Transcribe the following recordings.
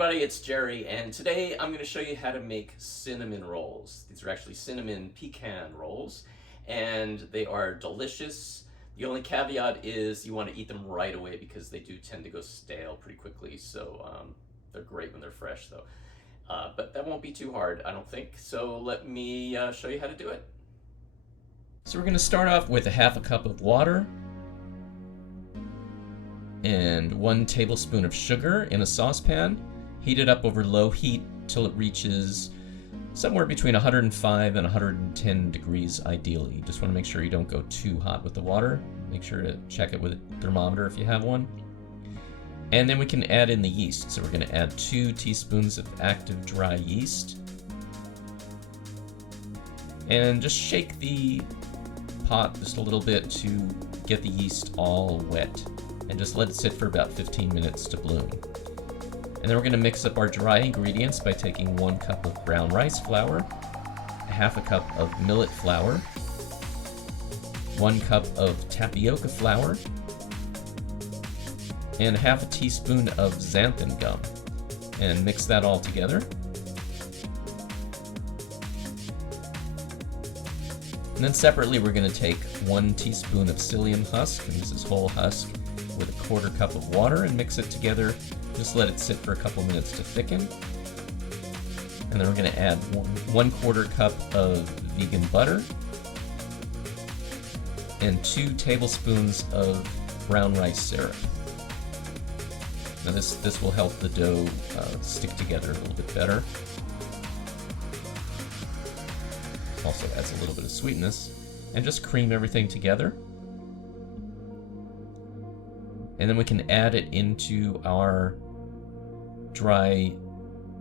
everybody, it's Jerry, and today I'm going to show you how to make cinnamon rolls. These are actually cinnamon pecan rolls, and they are delicious. The only caveat is you want to eat them right away because they do tend to go stale pretty quickly, so they're great when they're fresh though. But that won't be too hard, I don't think, so let me show you how to do it. So we're going to start off with a half a cup of water and 1 tablespoon of sugar in a saucepan. Heat it up over low heat till it reaches somewhere between 105 and 110 degrees ideally. You just want to make sure you don't go too hot with the water. Make sure to check it with a thermometer if you have one. And then we can add in the yeast. So we're going to add 2 teaspoons of active dry yeast. And just shake the pot just a little bit to get the yeast all wet. And just let it sit for about 15 minutes to bloom. And then we're going to mix up our dry ingredients by taking 1 cup of brown rice flour, half a cup of millet flour, 1 cup of tapioca flour, and half a teaspoon of xanthan gum. And mix that all together. And then separately we're going to take 1 teaspoon of psyllium husk, and this is whole husk, with a 1/4 cup of water and mix it together. Just let it sit for a couple minutes to thicken. And then we're going to add 1/4 cup of vegan butter and 2 tablespoons of brown rice syrup. Now this will help the dough stick together a little bit better. Also adds a little bit of sweetness. And just cream everything together. And then we can add it into our dry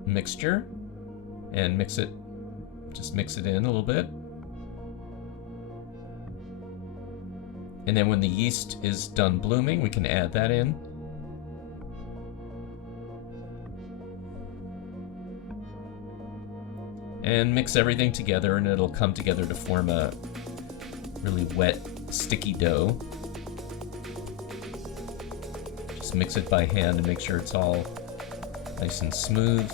mixture and just mix it in a little bit. And then when the yeast is done blooming, we can add that in. And mix everything together, and it'll come together to form a really wet, sticky dough. Just mix it by hand and make sure it's all nice and smooth.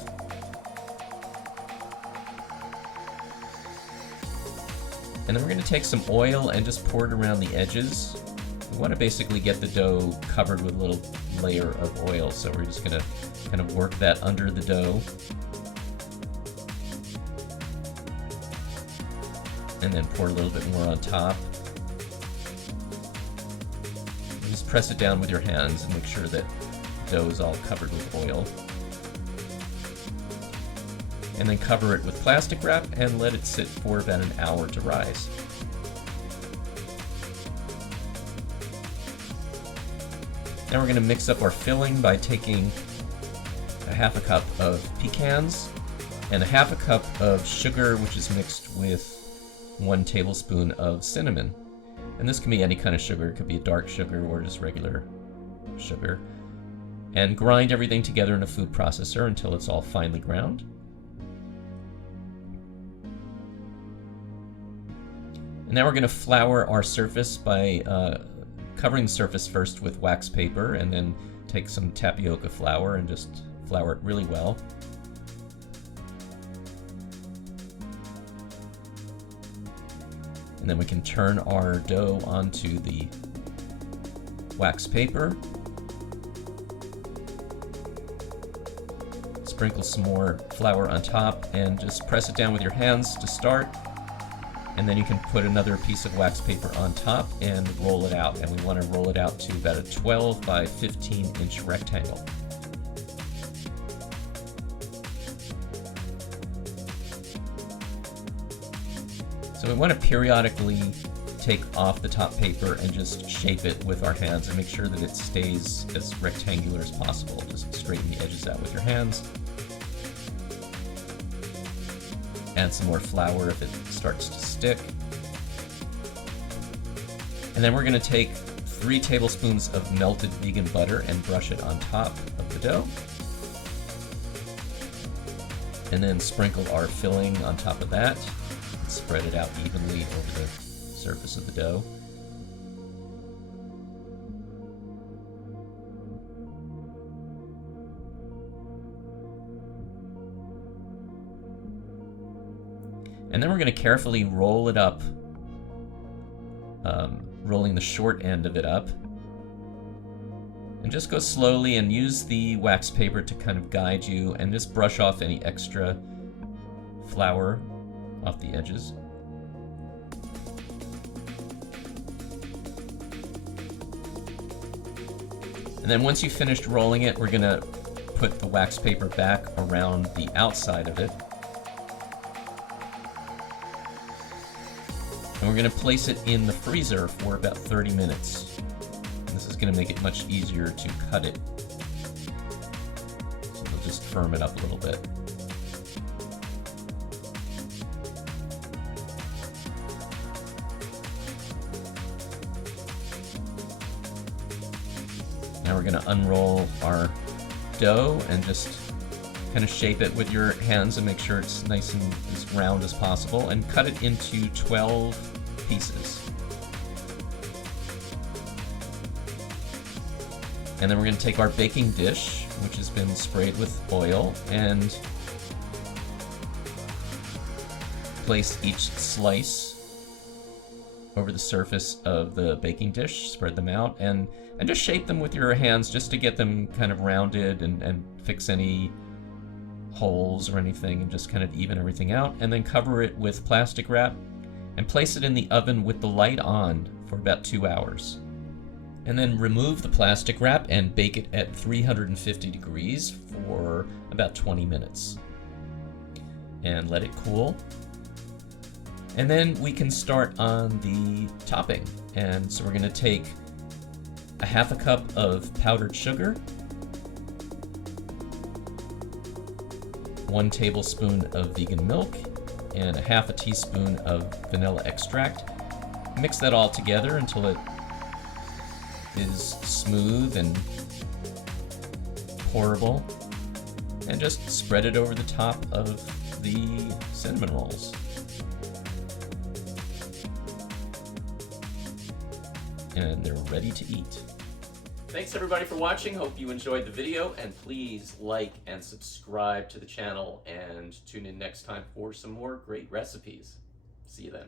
And then we're going to take some oil and just pour it around the edges. We want to basically get the dough covered with a little layer of oil, so we're just going to kind of work that under the dough. And then pour a little bit more on top. Just press it down with your hands and make sure that the dough is all covered with oil. And then cover it with plastic wrap and let it sit for about an hour to rise. Now we're going to mix up our filling by taking a half a cup of pecans and a half a cup of sugar, which is mixed with 1 tablespoon of cinnamon. And this can be any kind of sugar. It could be dark sugar or just regular sugar. And grind everything together in a food processor until it's all finely ground. And now we're going to flour our surface by covering the surface first with wax paper, and then take some tapioca flour and just flour it really well. And then we can turn our dough onto the wax paper. Sprinkle some more flour on top and just press it down with your hands to start. And then you can put another piece of wax paper on top and roll it out. And we want to roll it out to about a 12 by 15 inch rectangle. So we want to periodically take off the top paper and just shape it with our hands and make sure that it stays as rectangular as possible. Just straighten the edges out with your hands. Add some more flour if it starts to stick. And then we're going to take 3 tablespoons of melted vegan butter and brush it on top of the dough. And then sprinkle our filling on top of that. Spread it out evenly over the surface of the dough. And then we're going to carefully roll it up, rolling the short end of it up. And just go slowly and use the wax paper to kind of guide you, and just brush off any extra flour off the edges. And then once you've finished rolling it, we're going to put the wax paper back around the outside of it. And we're going to place it in the freezer for about 30 minutes. This is going to make it much easier to cut it. So we'll just firm it up a little bit. Now we're going to unroll our dough and just kind of shape it with your hands and make sure it's nice and as round as possible, and cut it into 12 pieces. And then we're going to take our baking dish, which has been sprayed with oil, and place each slice over the surface of the baking dish, spread them out, and just shape them with your hands just to get them kind of rounded and fix any holes or anything, and just kind of even everything out. And then cover it with plastic wrap and place it in the oven with the light on for about 2 hours. And then remove the plastic wrap and bake it at 350 degrees for about 20 minutes. And let it cool. And then we can start on the topping. And so we're going to take a half a cup of powdered sugar, 1 tablespoon of vegan milk, and a half a teaspoon of vanilla extract. Mix that all together until it is smooth and pourable, and just spread it over the top of the cinnamon rolls. And they're ready to eat. Thanks everybody for watching. Hope you enjoyed the video, and please like and subscribe to the channel, and tune in next time for some more great recipes. See you then.